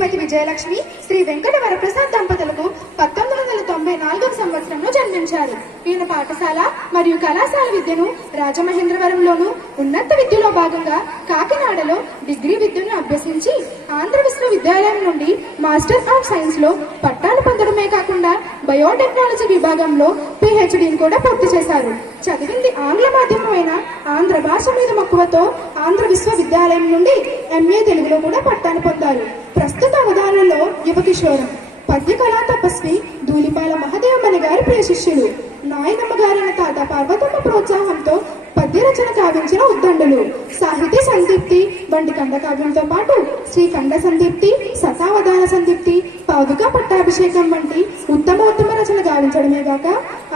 శ్రీమతి విజయలక్ష్మి శ్రీ వెంకట వరప్రసాద్ దంపతులకు 1994 సంవత్సరంలో జన్మించారు. ఈయన పాఠశాల మరియు కళాశాల విద్యను రాజమహేంద్రవరంలోను, ఉన్నత విద్యలో భాగంగా కాకినాడలో డిగ్రీ విద్యను అభ్యసించి ఆంధ్ర విశ్వవిద్యాలయం నుండి మాస్టర్ ఆఫ్ సైన్స్ లో పట్టాలు పొందడమే కాకుండా బయోటెక్నాలజీ విభాగంలో PhDని కూడా పూర్తి చేశారు. చదివింది ఆంగ్ల మాధ్యమమైన ఆంధ్ర భాష మీద మక్కువతో ఆంధ్ర విశ్వవిద్యాలయం నుండి MA తెలుగులో కూడా పట్టాను పొందారు. ప్రస్తుత అవధానంలో యువకిషోరం, పద్య కళా తపస్వి ధూళిపాల మహదేవమణి గారి ప్రియ శిష్యులు. నాయనమ్మ గారిన తాత పార్వతమ్మ ప్రోత్సాహంతో పద్య రచన కావించిన ఉద్దండులు. సాహితీ సందీప్తి వంటి ఖండ కావ్యంతో పాటు శ్రీఖండ సందీప్తి, శతావధాన సందీప్తి, పాదుకా పట్టాభిషేకం వంటి ఉత్తమోత్తమ రచన గావించడమే గాక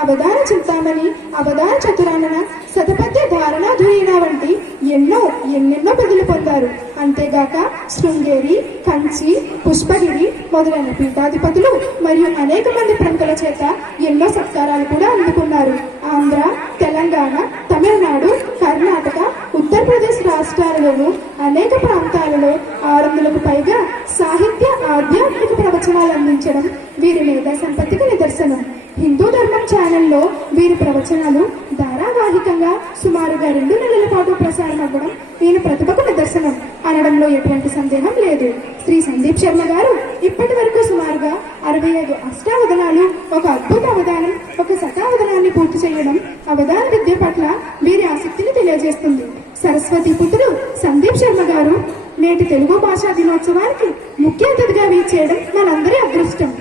అవధాన చింతామణి, అవధాన చతురానన, శతపద్య ధారణాధురీణ వంటి ఎన్నెన్నో ప్రజలు పొందారు. అంతేగాక శృంగేరి, కంచి, పుష్పగిరి మొదలైన పీఠాధిపతులు మరియు అనేక మంది ప్రముఖుల చేత ఎన్నో సత్కారాలు కూడా అందుకున్నారు. ఆంధ్ర, తెలంగాణ, తమిళనాడు, కర్ణాటక, ఉత్తరప్రదేశ్ రాష్ట్రాలలోనూ అనేక ప్రాంతాలలో 600కు పైగా సాహిత్య ఆధ్యాత్మిక ప్రవచనాలు అందించడం వీరి మేధా సంపత్తికి నిదర్శనం. హిందూ ధర్మం ఛానల్లో వీరి ప్రవచనాలు ధారావాహికంగా సుమారుగా 2 నెలల పాటు ప్రసారం అవ్వడం ఈయన ప్రతిభకు నిదర్శనం అనడంలో ఎటువంటి సందేహం లేదు. శ్రీ సందీప్ శర్మ గారు ఇప్పటి వరకు సుమారుగా 65 అష్టావధానాలు, ఒక అద్భుత అవధానం, ఒక శతావధానాన్ని పూర్తి చేయడం అవధాన విద్య పట్ల వీరి ఆసక్తిని తెలియజేస్తుంది. సరస్వతి పుత్రుడు సందీప్ శర్మ గారు నేటి తెలుగు భాషా దినోత్సవానికి ముఖ్య అతిథిగా వీచేయడం మనందరి అదృష్టం.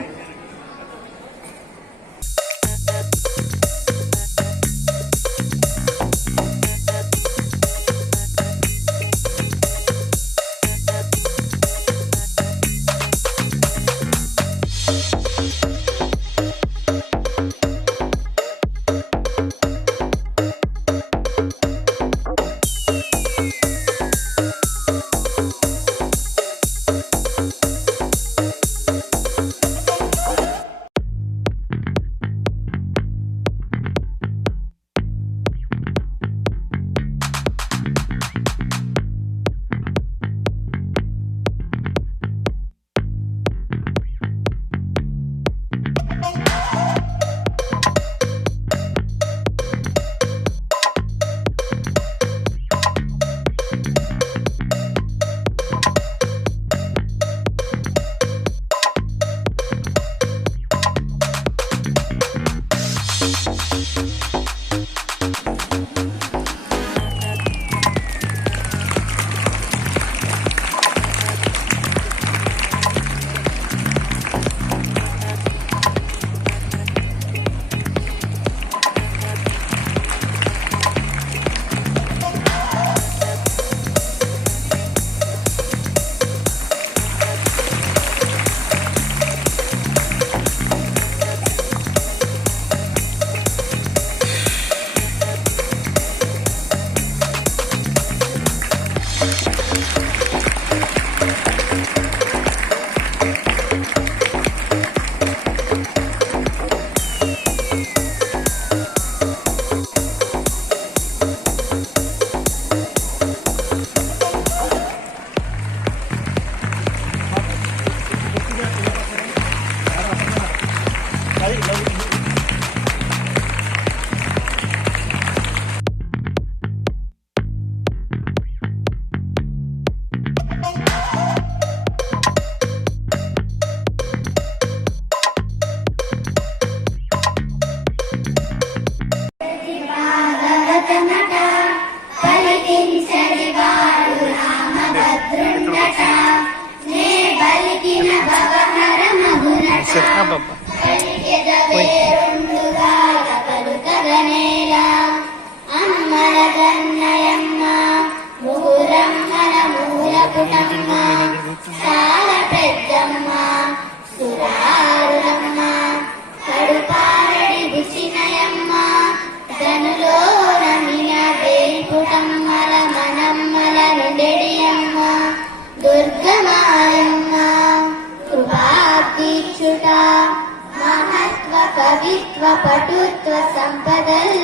కవిత్వ పటుత్వ సంపదల్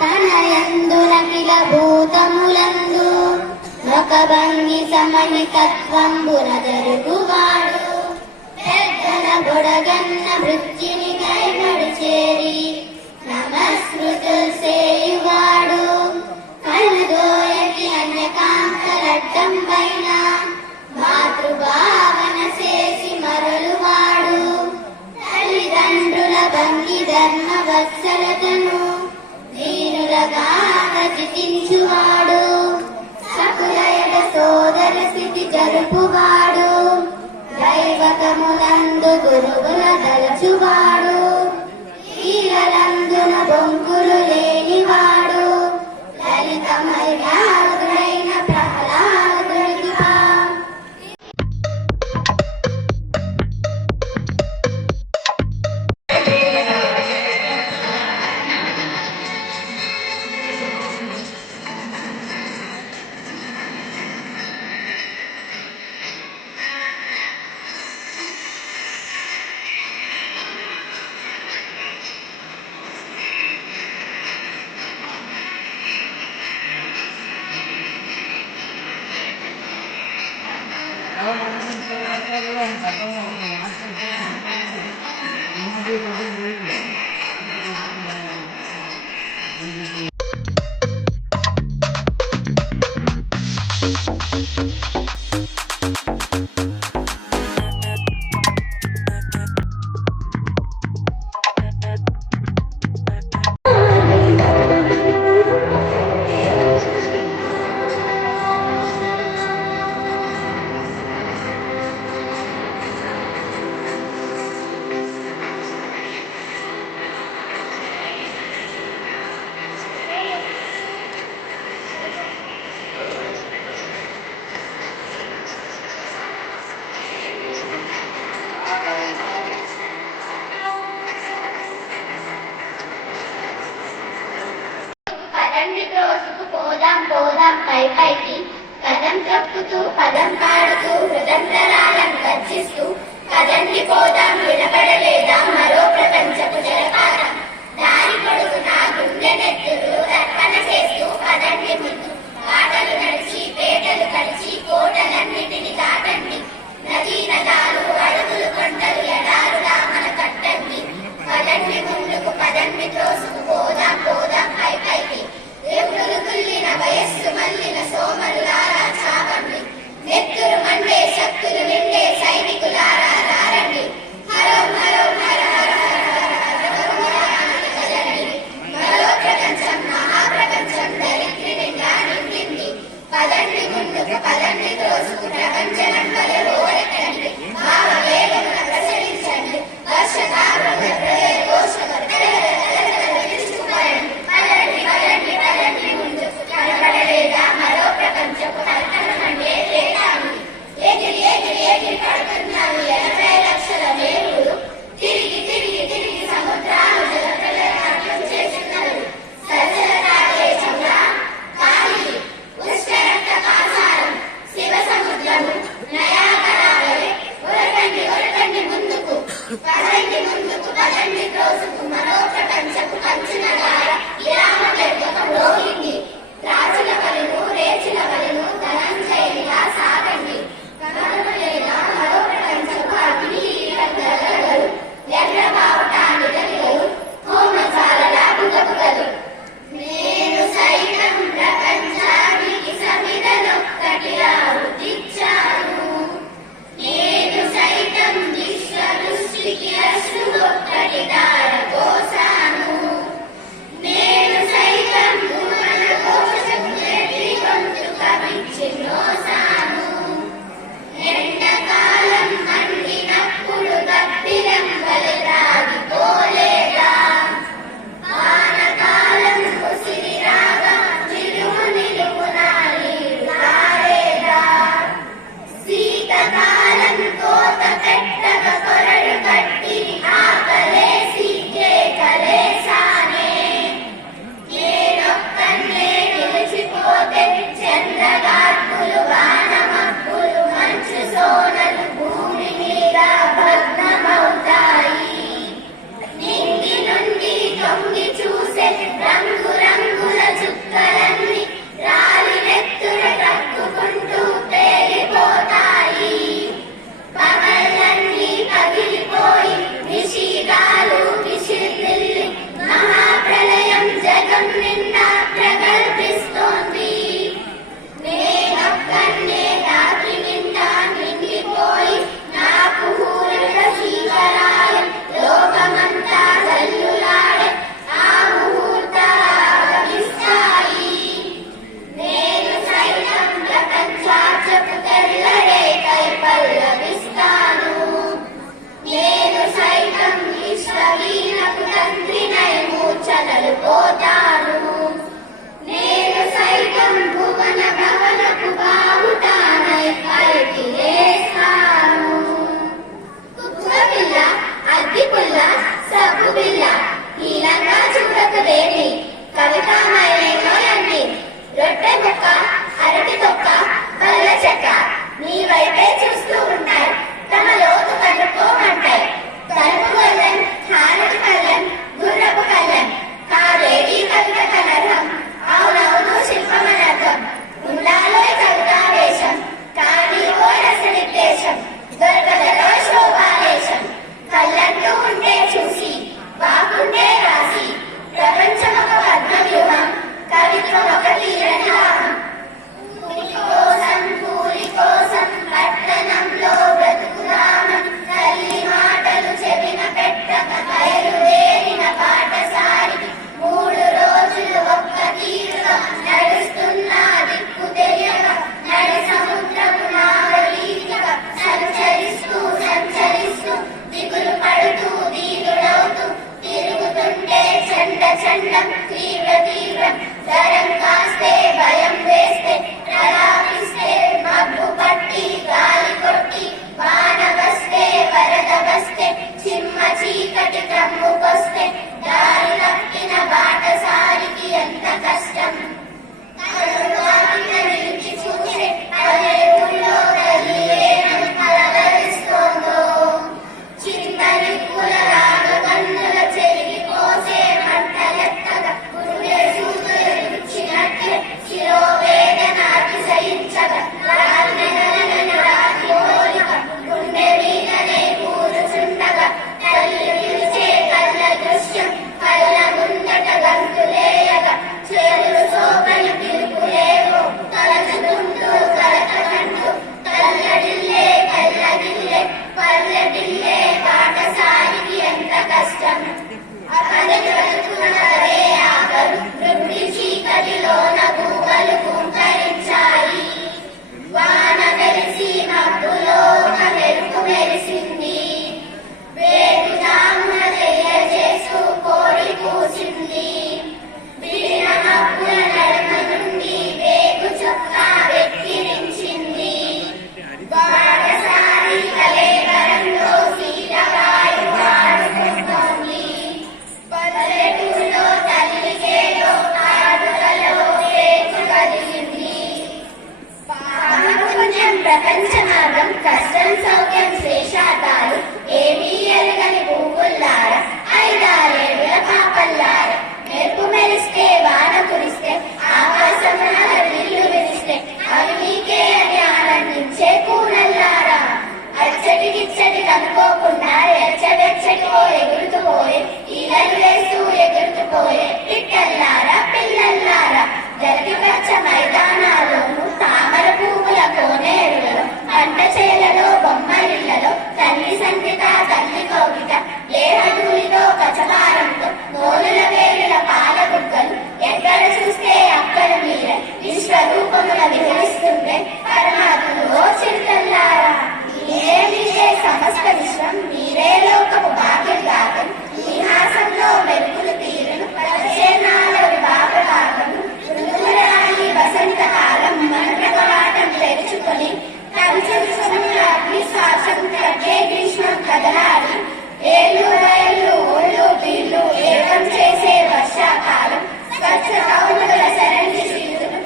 తనయందునకిల భూతములందు ఒక భంగి సమని తత్వంబున జరుగువాడు బొడగన్న వృత్తిని కైమడి చేరి నమస్కృతులు సేయువాడు కళ్ళదోయకి అన్యకాంతలడ్డం పైన మాతృభావన చేసి మరలువాడు తల్లిదండ్రుల భంగి ధర్మ వత్సలతను దీనులగా జితించువాడు సకులయడ సోదర స్థితి జరుపువాడు దైవకములందు గురువుల దలచువాడు ఈలలందున బొంకులు లేనివాడు లలితమయ్యాగ్రైన ప్రహ్లాదుడిగా పదండి రోజుకు పోదాం పోదాం పైకి కదం తొక్కుతూ పదం పాడుతూ హృదంతరాలను గర్జిస్తూ పదండి పోదాం వినపడలేదా మరో ప్రపంచపు జలపాతం దారి పొడుగునా గుండె నెత్తురు తర్పణ చేస్తూ పదండి ముందు పాటలు నడిచి పేటలు కలిసి కోటలన్నిటిని దాటండి నదీ నదాలు అడవులు కొండలు ఎడారులా మన కట్టండి పదండి ముందుకు పదండి త్రోసుకు పోదాం పోదాం పైకి దేవుడు గుల్లిన వయస్సు మల్లిన సోమరులారా చావండి నెత్తురు మండే శక్తులు నిండే సైనికులారా రారండి హరం హరం హర హర మరో ప్రపంచం మహాప్రపంచం దరిద్రి నిండా నిండింది పదండి ముందుకు పదండి రోజుకు ప్రపంచం వలె ఓడకండి భావ వేగమున ప్రసరించండి వర్షకారుల హృదయ ఘోష మరో ప్రపంచపు కల్పనమండే వేదాన్ని ఎగిరి ఎగిరి ఎగిరి పడుతున్నాము 80 లక్షల వేరులు మంత్రినై మూర్ఛనలు పోతాను. నేను సైతం భువన భవనపు బావుటానై పైకి లేస్తాను. కుక్కపిల్ల, అగ్గిపుల్ల, సబ్బు బిల్ల, హీనంగా చూడకదేమి, కవితామయమేనోయండి. రొట్టె ముక్క, అరటి తొక్క, బల్ల చెక్క నీ వైపే చూస్తూ ఉంటాయి, తమ లోతు కనుక్కోమంటాయి. కలుపు గొల్లెం, హారతి కళ్ళెం, గుర్రపు కళ్ళెం, కాదేటి కవిత కనర్హం, అవునవును శిల్పమనర్థం. ఉండాలో కవితావేశం, కానీ ఓ రసనిర్దేశం, దొరకదలో శోభావేశం. కళ్ళంటూ ఉంటే చూసి, బాగుంటే రాసి, ప్రపంచం ఒక పద్మవ్యూహం, కవిత్వం ఒక తీరని లాభం. పూరి కోసం పట్టణంలో బ్రతుకుదామని తల్లి మాటలు చెవిన పెట్టక బయలుదేరిన పాఠశాలికి 3 రోజులు ఒక్క తీరుగా నడుస్తున్నా దిక్కు తెలియక నడి సముద్రపు నావలీగా సంచరిస్తూ దిగులు పడుతూ దీనుడవుతూ తిరుగుతుంటే చండం తీవ్రం దరం కాస్తే భయం వేస్తే ప్రలాపిస్తే మబ్బు పట్టి గాలి కొట్టి వాన వస్తే వరద వస్తే చిమ్మ చీకటి కమ్ముకొస్తే దారి తప్పిన బాటసారికి ఎంత కష్టం. నిలిచి చూసే పల్లెటూళ్ళో తల్లి ఏమని పలవరిస్తోందో, చింతని పూల రాగకన్నుల చెరిగి పోసే మంటలెత్తగా గుండె సూదులు రుచినట్టే శిరోవేదన అతిశయించగా రాతి పోలిక గుండె మీదనే కూరుచుండగా తల్లి పిలిచే కళ్ళ దృశ్యం కళ్ళ ముందట గంతులేయగా చేతులు సోపని పిలుపులేవో తలచుకుంటూ కలకకంటూ కల్లడిల్లే పల్లెడిల్లే పాఠశాలికి ఎంత కష్టం. అతని బ్రతుకున్నదే ఆకరు వృద్ధి చీకటిలోన గూగలు కూంకరించాయి. వాన వెలిసి మబ్బులో ఒక మెరుపు మెరిసింది. వేగుజామున తెలియజేస్తూ కోడి కూసింది. విడిన మబ్బుల నడుమ నుండి వేగు చొక్కా వెక్కిరించింది. పాఠశాలి కలేవరంలో శీలవాయు ఆడుకుంటోంది. పల్లెటూరులో తల్లికేదో ఆడుకలో పేచు కలిగింది. పాపపుణ్యం ప్రపంచ మార్గం, కష్టం సౌఖ్యం శేషాతాలు, ఏమీ ఎరగని పువ్వుల్లార, 5-6 పాపల్లార. మెరుపు మెరిస్తే వాన కురిస్తే ఆకాశమున నీళ్లు విరిస్తే అవి మీకే అని ఆనందించే కూనల్లారా. అచ్చటికిచ్చటి కనుకోకుండా ఎచ్చటెచ్చటికో ఎగురుతూ పోయే ఈలలు వేస్తూ ఎగురుతూ పోయే పిట్టల్లారా పిల్లల్లారా. గట్టి పచ్చ మైదానాల్లోనూ తామర పువ్వుల కోనేరులలో పంట చేలలో బొమ్మలిళ్లలో తల్లి సంగీత తల్లి కౌగిట ఏహదూలితో కచమారంతో నోలుల వేలుల పాల బుగ్గలు ఎక్కడ చూస్తే అక్కడ మీరే విశ్వరూపముల విహరిస్తుంటే పరమాత్మలో చింతల్లారా. మీరే సమస్త విశ్వం, మీరే లోకపు భాగ్యం కాగం. ఇతిహాసంలో మెరుపులు తీరును పరచేనాల విభాగ భాగము. మృదురాయి వసంత కాలం మనకవాటం తెరుచుకొని కవిచముల అగ్నిశ్వాసం కట్టే గ్రీష్మం కదలాడి ఏళ్ళు రైళ్ళు ఒళ్ళు బీళ్ళు ఏకం చేసే వర్షాకాలం. స్వచ్ఛ కౌముల సరణి శీలులు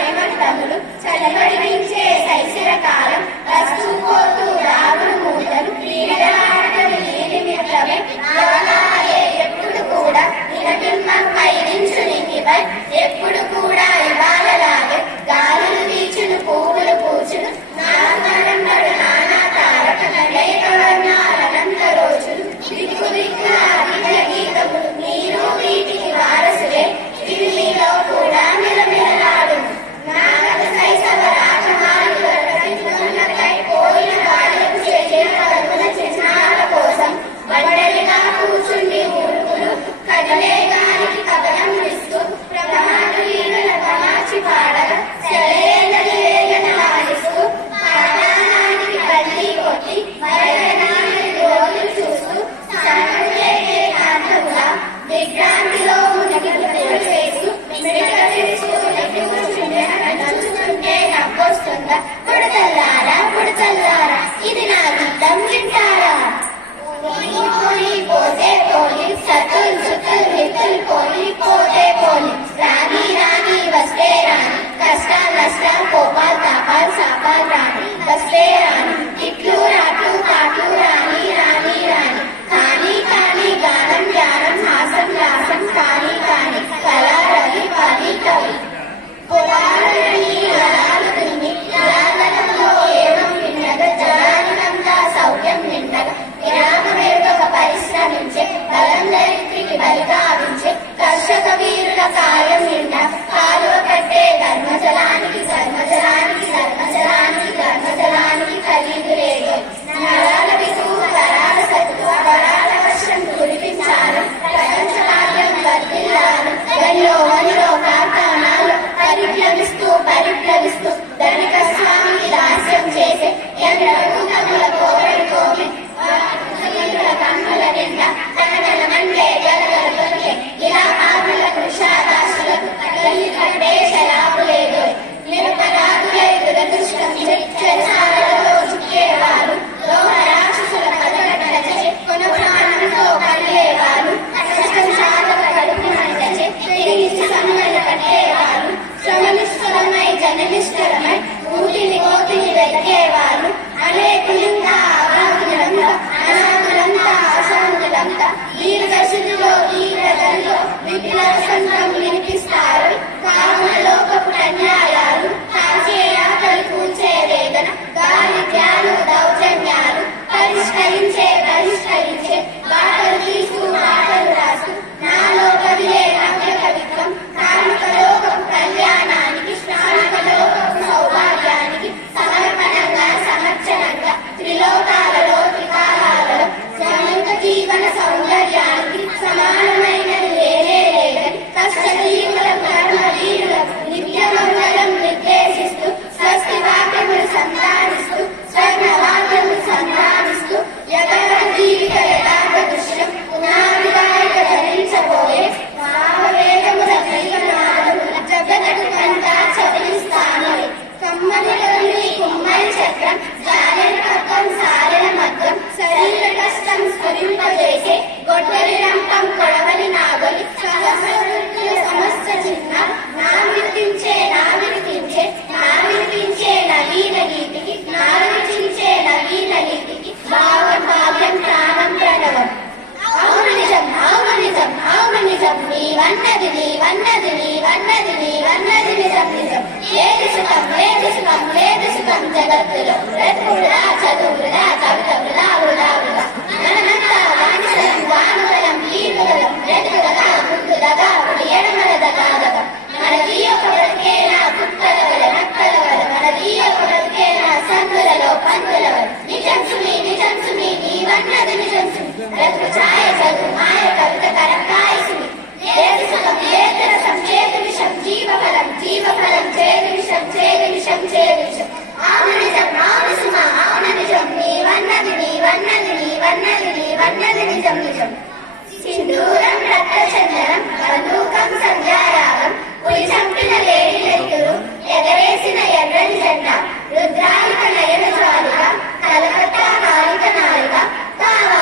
ఏమంటములు చలబడిగించే శైశిర కాలం. వస్తూ పోతూ రావుడు మూటలు క్రీడలాడటం నీలి మిత్రమే నాలాగే ఎప్పుడు కూడా నిరటింపం పైనించు నింగిపై ఎప్పుడు కూడా ఇవాళలాగే గాలులు వీచును పువ్వులు పూచును నాన్నడు నానా తారక లేక వర్ణాలంత రోజులు దిక్కు దిక్కుల అభిజ గీతములు మీరు వీటికి వారసులే. ఇది మీలో కూడా మిలమిలలాడు నాగత శైశవ రాజమాలు పోయిన గాలులకు చేసిన కలుపుల చిహ్నాల కోసం వడ్డలిగా కూర్చుండి ఊరుకులు కదిలే గాలికి కథనం ఇస్తూ విశ్రాంతిలో మునిగి గుర్తులు చేస్తూ మిడతలిస్తూ నెట్టి కూర్చుంటే చూస్తుంటే నవ్వొస్తుందా? పుడతల్లారా ఇది నా గీతం వింటారా? పోని పోతే పోని సతుల్ సుతుల్ వితుల్ పోని పోతే పోని రాని వస్తే రాని కష్టాలు నష్టాలు కోపాలు తాపాలు శాపాలు రాని వస్తే రాని ఇట్లు రాట్లు కాట్లు రాని కానీ గానం జ్ఞానం హాసం లాసం కానీ కళా రవి పది కవి పురాణి వరాలు తిని పురాణంలో ఏమం విన్నగ జనానికంతా సౌఖ్యం నిండగా విరామమేదొక పరిశ్రమించే బలం దరిద్రికి బలిగావించే కర్షక వీరుల కార్యం నిండా కాలువ కట్టే ధర్మజలానికి ఖరీదు లేదు. నరాల విసుగు వరాల సత్తు వరాల వర్షం కురిపించాలి. ప్రపంచ కార్యం వర్ధిల్లాలి. వనిలో కార్ఖానాలు పరిభ్రమిస్తూ ధనిక స్వామికి దాస్యం చేసే యంత్రముల కోరి కన్నుల నిండా తనల మండే గలగల దొరికే ఇలా ఆకుల కృషాదాసులకు కట్టే శరాపు లేదు. నిరపరాధులై దురదృష్టం చెరసాలలో చుక్కేవారు లోహ రాక్షసుల పదకట్టచే కొన ప్రాణంతో కలిగేవారు కష్టశాలకు కడుపు మంటచే తెగించి సమ్మలు కట్టేవారు శ్రమనిష్ఠులమై జననిష్ఠులమై కోతిని వెతకేవారు అనేకులంతా అశాంతులంతా దీర్ఘశుద్ధిలో విప్లవ సంఘం వినిపిస్తారు. కావున లోకపు అన్యాయాలు కాల్చే ఆకలి కూల్చే వేదన దారిద్ర్యాలు దౌర్జన్యాలు పరిష్కరించే బాటలు తీస్తూ మాటలు రాస్తూ నాలో కదిలే నవ్య కవిత్వం కార్మిక లోకపు కళ్యాణానికి శ్రామిక లోకపు సౌభాగ్యానికి సమర్చనంగా త్రిలోకాలలో త్రికాలాలలో శ్రామిక జీవన సౌందర్యానికి సమానమైనది లేదని కష్టజీవుల కర్మవీరులకు నిత్యమంగళం నిర్దేశిస్తూ స్వస్తి వాక్యములు సంతానిస్తూ స్వర్ణవాక్యములు సంతానిస్తూ యథార్థ జీవిత యథార్థ దృశ్యం పునాదిదాయక ధరించబోయే భావవేదముల జీవనాదముల జగతకు కంటా చదివిస్తాను. కమ్మని కల్లి కుమ్మరి చక్రం జాలన పక్కం సారణ మగ్గం శరీర కష్టం స్ఫురింపజేసే గొడ్డలి రంపం కొడవలి నాగలి సహస్రవృత్తుల సమస్త చిహ్న నా వినిపించే నవీన గీతికి భావం భాగ్యం ప్రాణం ప్రణవం. అవును నిజం నీవన్నది నిజం ఏది సుఖం జగత్తులో బ్రతుకుడా చదువుడా కవిత వృధా మనమంతా వానుగలం ఈనుగలం బ్రతుకుదగా ముందుదగా ఎడమలదగా మనది ఒక బ్రతికేనా కుక్కల వల నక్కల వల మనది ఒక బ్రతికేనా సందులలో పందుల వల నిజం సుమి నీవన్నది నిజం సుమి బ్రతుకు ఛాయ చదువు మాయ కవిత కరంకాయ సుమి ఏది సుఖం ఏది రసం చేదు విషం జీవఫలం చేదు విషం అవును నిజం నీవన్నది నిజం సింధూరం రక్తచందనం బంధూకం సంధ్యారాగం పులి చంపిన లేడిలెత్తురు ఎగరేసిన ఎర్రని జెండా రుద్రాలిక నయన జ్వాలిక కలకత్తా హారిక నాలిక కావాలి